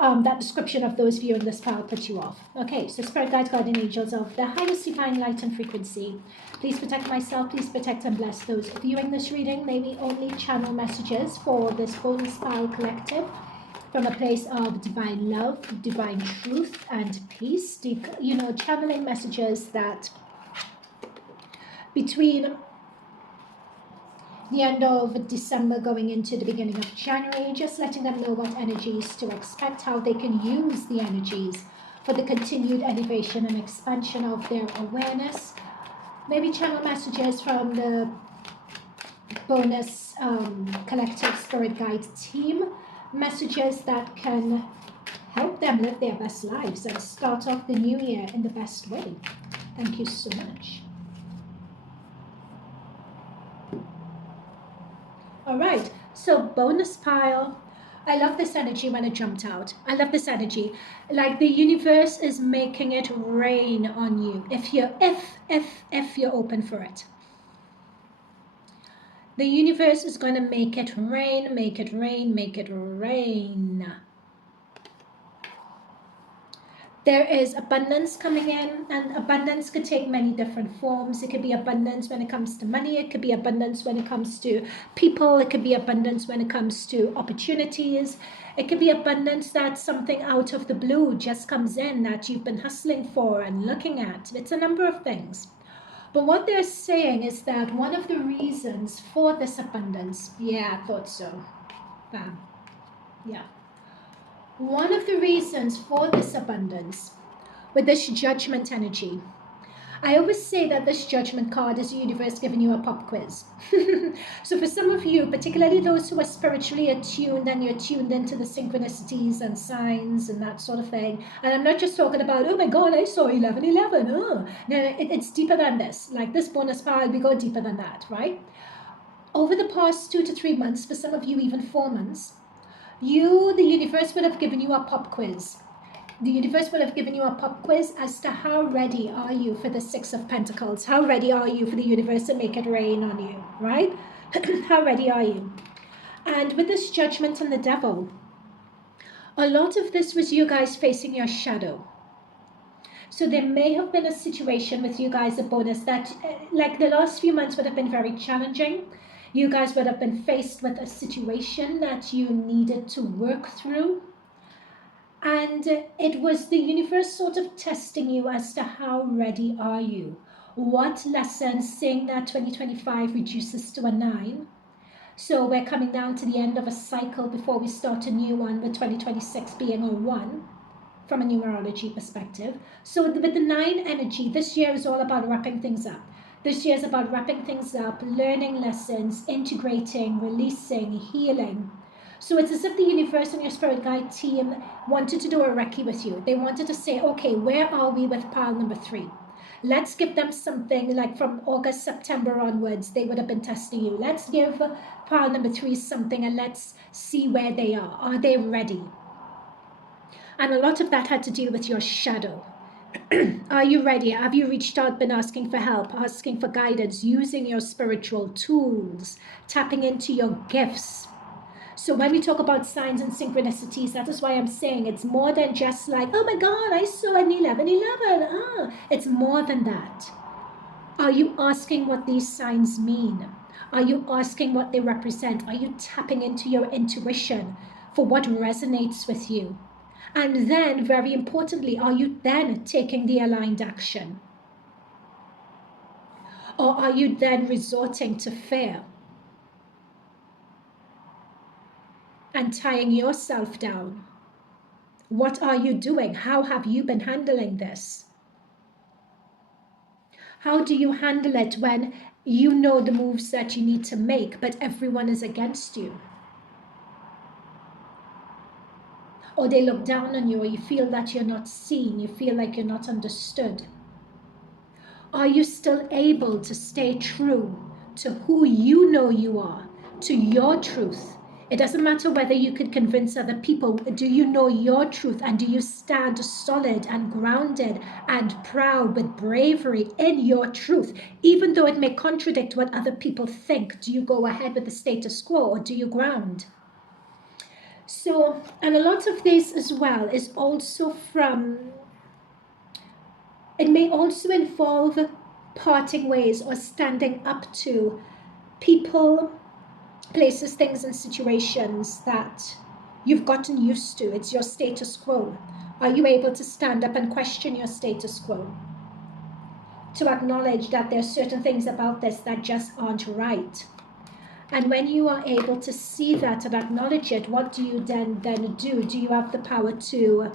That description of those viewing this pile put you off. Okay, so Spirit Guides, Guardian Angels of the highest divine light and frequency, please protect myself, please protect and bless those viewing this reading. May we only channel messages for this bonus pile collective from a place of divine love, divine truth, and peace. Channeling messages that between the end of December going into the beginning of January, just letting them know what energies to expect, how they can use the energies for the continued elevation and expansion of their awareness. Maybe channel messages from the bonus collective spirit guide team, messages that can help them live their best lives and start off the new year in the best way. Thank you so much. All right, so bonus pile. I love this energy when it jumped out. I love this energy. Like the universe is making it rain on you if you're open for it. The universe is going to make it rain, make it rain, make it rain. There is abundance coming in, and abundance could take many different forms. It could be abundance when it comes to money. It could be abundance when it comes to people. It could be abundance when it comes to opportunities. It could be abundance that something out of the blue just comes in that you've been hustling for and looking at. It's a number of things. But what they're saying is that one of the reasons for this abundance, yeah, I thought so. Bam. Yeah. One of the reasons for this abundance with this judgment energy, I always say that this judgment card is the universe giving you a pop quiz. So for some of you, particularly those who are spiritually attuned and you're tuned into the synchronicities and signs and that sort of thing, and I'm not just talking about, oh my God, I saw 1111. Oh. No, it's deeper than this. Like this bonus pile, we go deeper than that, right? Over the past 2 to 3 months, for some of you even 4 months, the universe would have given you a pop quiz. The universe will have given you a pop quiz as to how ready are you for the Six of Pentacles? How ready are you for the universe to make it rain on you, right? How ready are you? And with this judgment and the devil, a lot of this was you guys facing your shadow. So there may have been a situation with you guys, a bonus, that like the last few months would have been very challenging. You guys would have been faced with a situation that you needed to work through. And it was the universe sort of testing you as to how ready are you. What lessons, seeing that 2025 reduces to a 9. So we're coming down to the end of a cycle before we start a new one, with 2026 being a 1 from a numerology perspective. So with the 9 energy, this year is all about wrapping things up. This year is about wrapping things up, learning lessons, integrating, releasing, healing. So it's as if the universe and your spirit guide team wanted to do a recce with you. They wanted to say, okay, where are we with pile number 3? Let's give them something like from August, September onwards, they would have been testing you. Let's give pile number 3 something and let's see where they are. Are they ready? And a lot of that had to do with your shadow. Are you ready? Have you reached out, been asking for help, asking for guidance, using your spiritual tools, tapping into your gifts? So when we talk about signs and synchronicities, that is why I'm saying it's more than just like, oh my God, I saw an 1111. It's more than that. Are you asking what these signs mean? Are you asking what they represent? Are you tapping into your intuition for what resonates with you? And then, very importantly, are you then taking the aligned action? Or are you then resorting to fear and tying yourself down? What are you doing? How have you been handling this? How do you handle it when you know the moves that you need to make, but everyone is against you? or they look down on you, or you feel that you're not seen, you feel like you're not understood, are you still able to stay true to who you know you are, to your truth? It doesn't matter whether you could convince other people. Do you know your truth, and do you stand solid and grounded and proud with bravery in your truth, even though it may contradict what other people think? Do you go ahead with the status quo, or do you ground? So, and a lot of this as well is also from, it may also involve parting ways or standing up to people, places, things, and situations that you've gotten used to. It's your status quo. Are you able to stand up and question your status quo? To acknowledge that there are certain things about this that just aren't right. And when you are able to see that and acknowledge it, what do you then do? Do you have the power to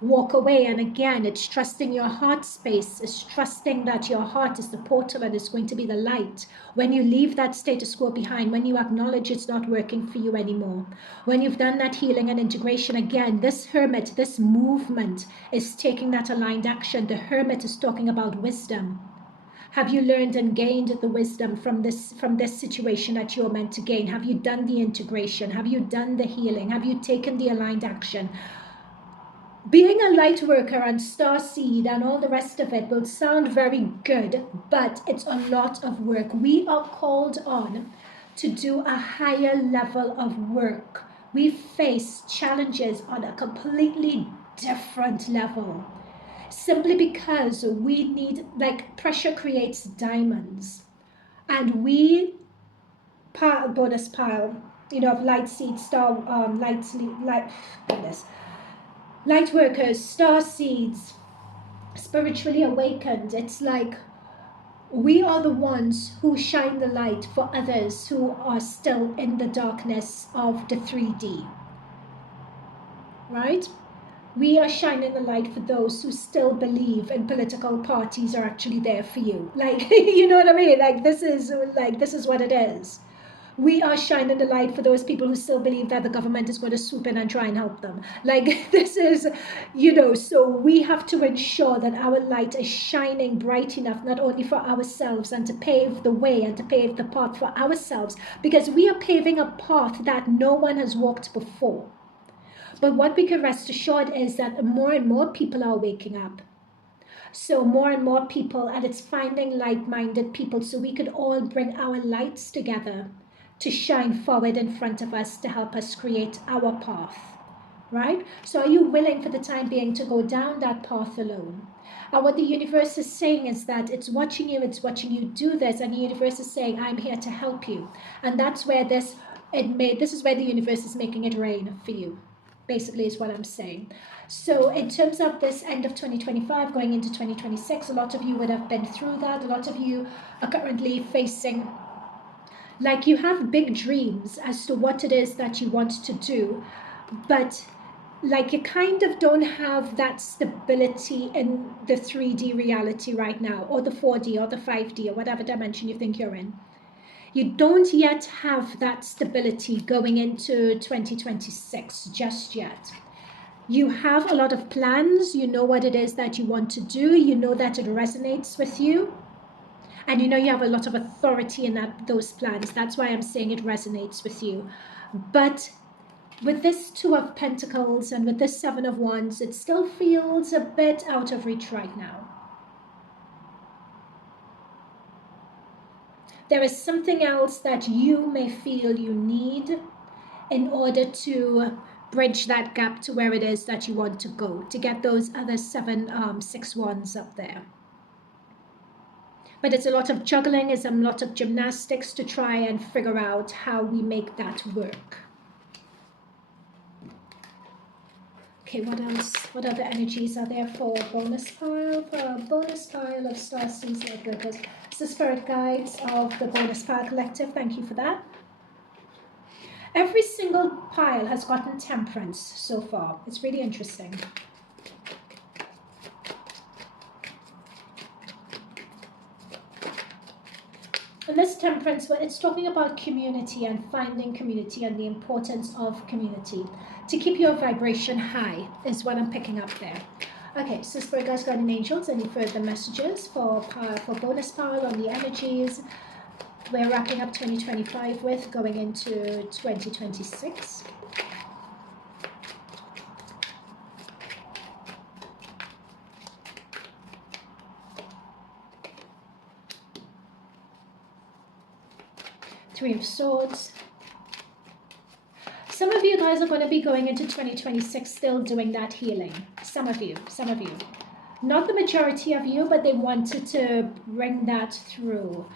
walk away? And again, it's trusting your heart space. It's trusting that your heart is the portal and it's going to be the light. When you leave that status quo behind, when you acknowledge it's not working for you anymore, when you've done that healing and integration, again, this hermit, this movement is taking that aligned action. The hermit is talking about wisdom. Have you learned and gained the wisdom from this situation that you're meant to gain? Have you done the integration? Have you done the healing? Have you taken the aligned action? Being a light worker and star seed and all the rest of it will sound very good, but it's a lot of work. We are called on to do a higher level of work. We face challenges on a completely different level. Simply because we need, like, pressure creates diamonds. And we, bonus pile, of light seed, star, light workers, star seeds, spiritually awakened. It's like we are the ones who shine the light for others who are still in the darkness of the 3D, right? We are shining the light for those who still believe in political parties are actually there for you. Like, you know what I mean? Like, this is what it is. We are shining the light for those people who still believe that the government is going to swoop in and try and help them. Like, this is, so we have to ensure that our light is shining bright enough, not only for ourselves and to pave the way and to pave the path for ourselves, because we are paving a path that no one has walked before. But what we can rest assured is that more and more people are waking up. So more and more people, and it's finding like-minded people so we could all bring our lights together to shine forward in front of us to help us create our path, right? So are you willing for the time being to go down that path alone? And what the universe is saying is that it's watching you do this, and the universe is saying, I'm here to help you. And that's where this is where the universe is making it rain for you, basically, is what I'm saying. So in terms of this end of 2025 going into 2026, a lot of you would have been through that. A lot of you are currently facing, like, you have big dreams as to what it is that you want to do, but like you kind of don't have that stability in the 3D reality right now, or the 4D or the 5D or whatever dimension you think you're in. You don't yet have that stability going into 2026 just yet. You have a lot of plans. You know what it is that you want to do. You know that it resonates with you. And you know you have a lot of authority in those plans. That's why I'm saying it resonates with you. But with this Two of Pentacles and with this Seven of Wands, it still feels a bit out of reach right now. There is something else that you may feel you need in order to bridge that gap to where it is that you want to go, to get those other 6 wands up there. But it's a lot of juggling, it's a lot of gymnastics to try and figure out how we make that work. Okay, what else? What other energies are there for bonus pile? For a bonus pile of star seeds, light workers. It's the spirit guides of the bonus pile collective. Thank you for that. Every single pile has gotten temperance so far. It's really interesting. And this temperance, it's talking about community and finding community and the importance of community. to keep your vibration high is what I'm picking up there. Okay, so Spirit Guides, Guardian Angels, any further messages for bonus power on the energies we're wrapping up 2025 with, going into 2026? Three of Swords. Some of you guys are going to be going into 2026 still doing that healing. Some of you. Not the majority of you, but they wanted to bring that through.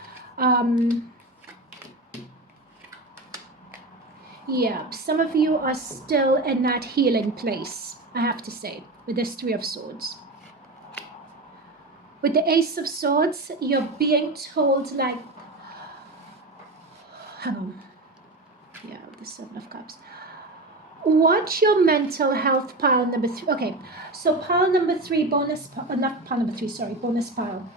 Yeah, some of you are still in that healing place, I have to say, with this Three of Swords. With the Ace of Swords, you're being told, like, hang on. Yeah, the Seven of Cups. Watch your mental health, pile number 3. Okay, so pile number 3, bonus, not pile number 3, sorry, bonus pile.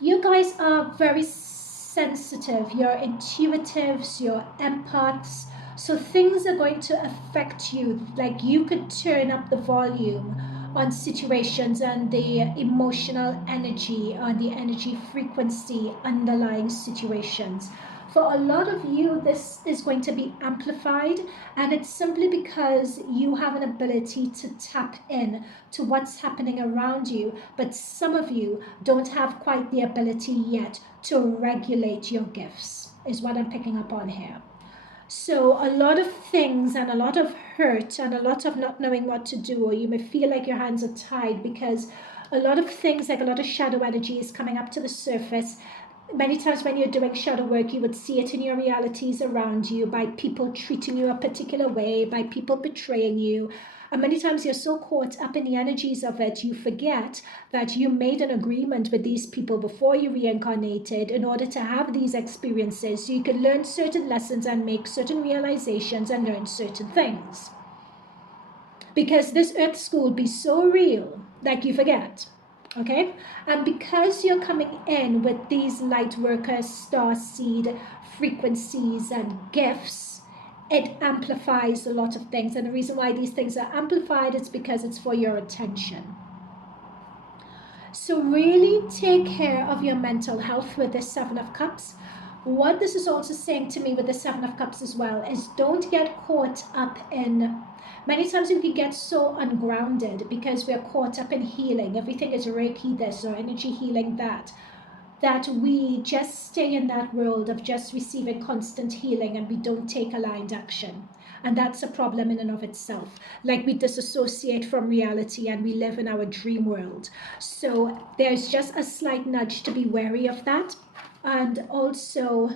You guys are very sensitive. You're intuitives, you're empaths. So things are going to affect you. Like you could turn up the volume on situations and the emotional energy, on the energy frequency underlying situations. For a lot of you, this is going to be amplified, and it's simply because you have an ability to tap in to what's happening around you, but some of you don't have quite the ability yet to regulate your gifts, is what I'm picking up on here. So a lot of things and a lot of hurt and a lot of not knowing what to do, or you may feel like your hands are tied because a lot of things, like a lot of shadow energy is coming up to the surface. Many times when you're doing shadow work, you would see it in your realities around you, by people treating you a particular way, by people betraying you. And many times you're so caught up in the energies of it, you forget that you made an agreement with these people before you reincarnated in order to have these experiences, so you could learn certain lessons and make certain realizations and learn certain things. Because this earth school be so real, like you forget. Okay, and because you're coming in with these light workers, star seed frequencies and gifts, it amplifies a lot of things. And the reason why these things are amplified is because it's for your attention. So really take care of your mental health with the Seven of Cups. What this is also saying to me with the Seven of Cups as well is don't get caught up in... Many times we can get so ungrounded because we're caught up in healing. Everything is Reiki this or energy healing that we just stay in that world of just receiving constant healing and we don't take aligned action. And that's a problem in and of itself. Like we disassociate from reality and we live in our dream world. So there's just a slight nudge to be wary of that. And also,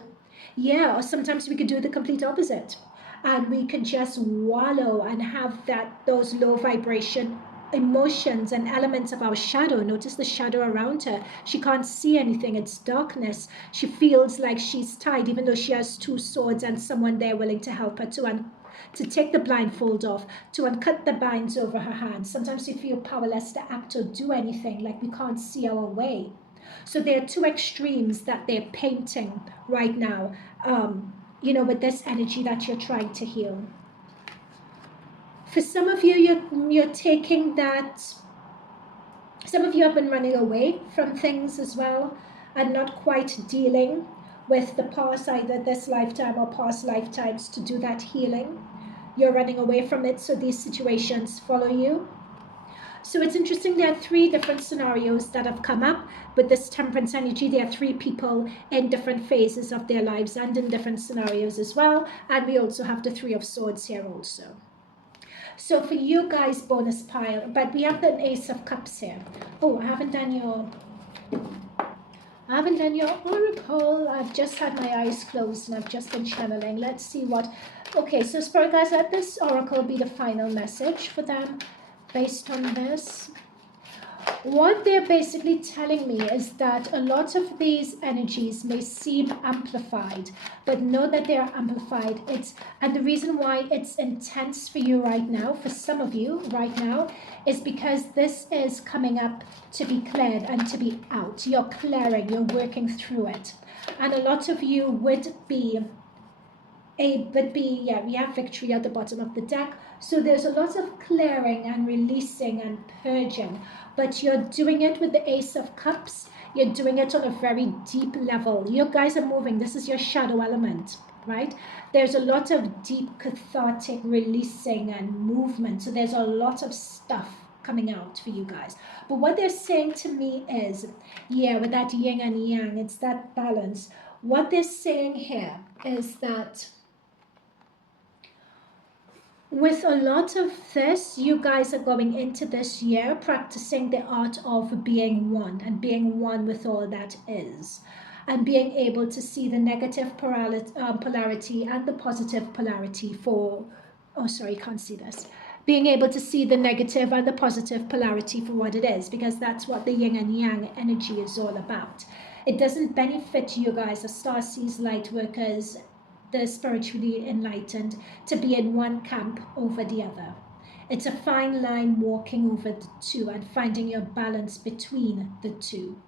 yeah, or sometimes we could do the complete opposite. And we could just wallow and have those low vibration emotions and elements of our shadow. Notice the shadow around her. She can't see anything. It's darkness. She feels like she's tied, even though she has 2 swords and someone there willing to help her to take the blindfold off, to uncut the binds over her hands. Sometimes we feel powerless to act or do anything, like we can't see our way. So there are 2 extremes that they're painting right now, with this energy that you're trying to heal. For some of you, you're taking that... Some of you have been running away from things as well and not quite dealing with the past, either this lifetime or past lifetimes, to do that healing. You're running away from it, so these situations follow you. So it's interesting, there are 3 different scenarios that have come up with this temperance energy. There are 3 people in different phases of their lives and in different scenarios as well. And we also have the 3 of Swords here also. So for you guys, bonus pile, but we have the Ace of Cups here. Oh, I haven't done your oracle. I've just had my eyes closed and I've just been channeling. Let's see what... Okay, so Spirit Guys, let this oracle be the final message for them. Based on this, what they're basically telling me is that a lot of these energies may seem amplified, but know that they are amplified. And the reason why it's intense for you right now, for some of you right now, is because this is coming up to be cleared and to be out. You're clearing, you're working through it. And a lot of you would be A but B, yeah, we have victory at the bottom of the deck. So there's a lot of clearing and releasing and purging, but you're doing it with the Ace of Cups. You're doing it on a very deep level. You guys are moving. This is your shadow element, right? There's a lot of deep cathartic releasing and movement. So there's a lot of stuff coming out for you guys. But what they're saying to me is, yeah, with that yin and yang, it's that balance. What they're saying here is that with a lot of this, you guys are going into this year practicing the art of being one and being one with all that is, and being able to see the negative polarity and the positive polarity for, oh, sorry, can't see this. Being able to see the negative and the positive polarity for what it is, because that's what the yin and yang energy is all about. It doesn't benefit you guys as starseeds, light workers, the spiritually enlightened, to be in one camp over the other. It's a fine line walking over the two and finding your balance between the two.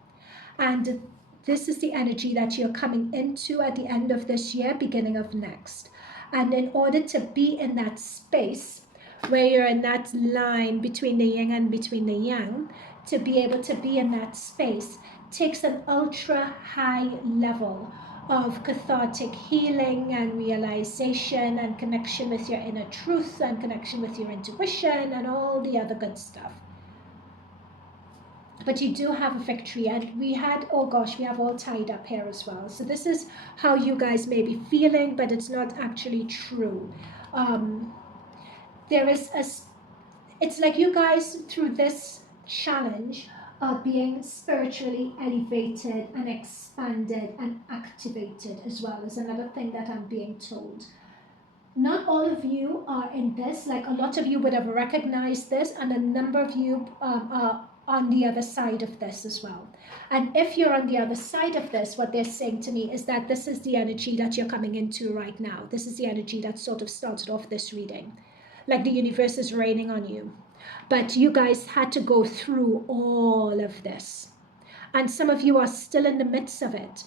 And this is the energy that you're coming into at the end of this year, beginning of next. And in order to be in that space where you're in that line between the yin and between the yang, to be able to be in that space takes an ultra high level of cathartic healing and realization and connection with your inner truth and connection with your intuition and all the other good stuff. But you do have a victory, and we had, oh gosh, we have all tied up here as well. So this is how you guys may be feeling, but it's not actually true. There is it's like you guys through this challenge are being spiritually elevated and expanded and activated as well, is another thing that I'm being told. Not all of you are in this, like a lot of you would have recognized this, and a number of you are on the other side of this as well. And if you're on the other side of this, what they're saying to me is that this is the energy that you're coming into right now. This is the energy that sort of started off this reading. Like the universe is raining on you. But you guys had to go through all of this. And some of you are still in the midst of it.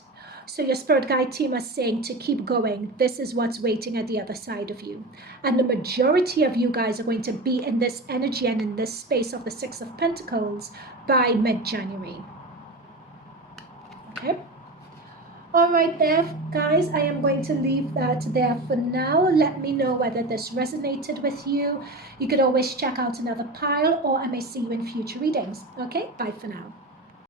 So your spirit guide team is saying to keep going. This is what's waiting at the other side of you. And the majority of you guys are going to be in this energy and in this space of the Six of Pentacles by mid-January. Okay? All right there, guys, I am going to leave that there for now. Let me know whether this resonated with you. You could always check out another pile, or I may see you in future readings. Okay, bye for now.